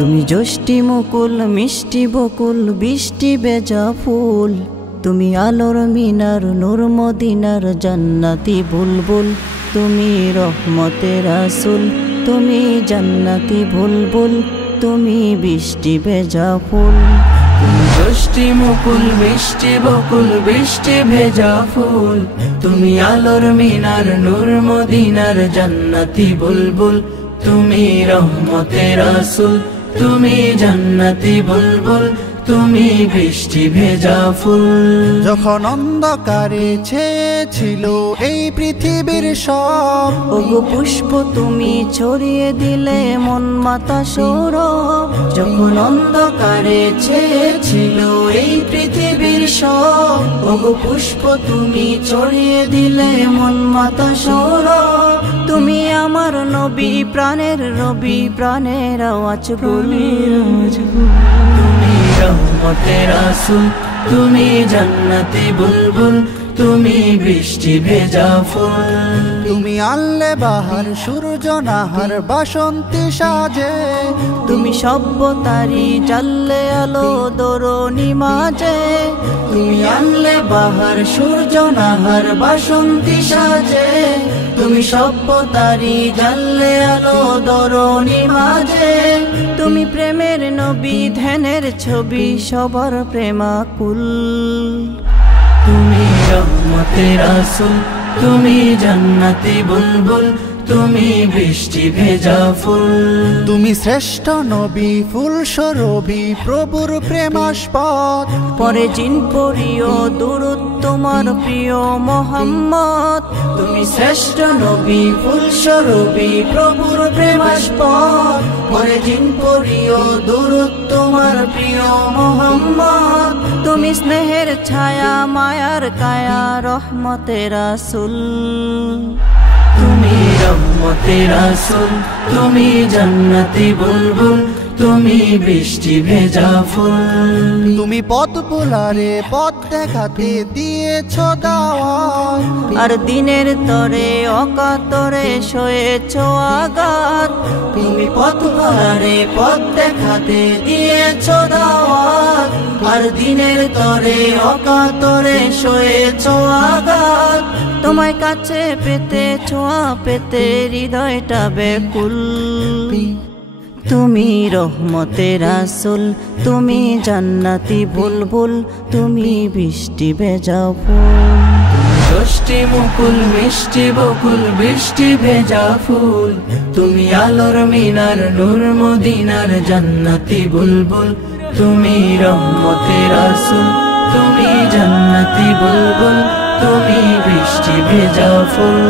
তুমি জ্যোষ্ঠী মুকুল মিষ্টি বকুল বৃষ্টি ভেজা ফুল, তুমি আলোর মিনার নূর মদিনার জান্নাতি বুলবুল, তুমি রহমতের রাসূল, তুমি জান্নাতি বুলবুল, তুমি বৃষ্টি ভেজা ফুল। জ্যোষ্ঠী মুকুল মিষ্টি বকুল বৃষ্টি ভেজা ফুল, তুমি আলোর মিনার নূর মদিনার জান্নাতি বুলবুল, তুমি রহমতের রাসূল, তুমি জান্নাতি বুলবুল, তুমি বৃষ্টি ভেজা ফুল। যখন অন্ধকারে ছেয়েছিল এই পৃথিবীর সব, ওগো পুষ্প তুমি ছড়িয়ে দিলে মন মাতা সৌরভ। যখন অন্ধকারে ছেয়েছিল এই পৃথিবীর সব, ওগো পুষ্প তুমি ছড়িয়ে দিলে মন মাতা সৌরভ। তুমি আমার নবী প্রাণের রবি, প্রাণের আওয়াজ বলি, তুমি রহমতের রাসূল, তুমি জান্নাতি বুলবুল, তুমি বৃষ্টি ভেজা ফুল। তুমি আনলে বাহার সূর্য নাহার বাসন্তী সাজে, তুমি সভ্যতারি জানলে আলো দরুনি মাঝে। তুমি আনলে বাহার সূর্য নাহার বাসন্তী সাজে, তুমি সভ্যতারি জানলে আলো দরুনি মাঝে। তুমি প্রেমের নবী ধ্যানের ছবি সবার প্রেমাকুল, তুমি রহমতের রাসূল, তুমি জান্নাতি বুলবুল, তুমি বৃষ্টি ভেজা ফুল। তুমি শ্রেষ্ঠ নবী ফুল সরবি প্রভুর প্রেমাস্পদ, পরে জিন পরিও দুরূদ তোমার প্রিয় মোহাম্মদ। তুমি শ্রেষ্ঠ নবী ফুল স্বরূপী প্রভুর প্রেমাস্পদ, পরে জিন পরিও দুরূদ তোমার প্রিয় মোহাম্মদ। তুমি স্নেহের ছায়া মায়ার কায়া রহমতের রাসূল, তুমি রহমতের রাসূল, তুমি জান্নাতি বুলবুল, তুমি বৃষ্টি ভেজা ফুল। তুমি পথ ভোলারে পথ দেখাতে দিয়েছ দাওয়াত, আর দিনের তরে অকাতরে সয়েছ আঘাত। তুমি পথ ভোলারে পথ দেখাতে দিয়েছ দাওয়াত, আর দিনের তরে অকাতরে সয়েছ আঘাত। তোমায় কাছে পেতে ছোঁয়া পেতে হৃদয়টা ব্যাকুল, তুমি রহমতের রাসূল, তুমি জান্নাতি বুলবুল, তুমি বৃষ্টি ভেজা ফুল। জ্যোষ্ঠী মুকুল মিষ্টি বকুল বৃষ্টি ভেজা ফুল, তুমি আলোর মিনার নূর মদিনার জান্নাতি বুলবুল, তুমি রহমতের রাসূল, তুমি জান্নাতি বুলবুল, তুমি বৃষ্টি ভেজা ফুল।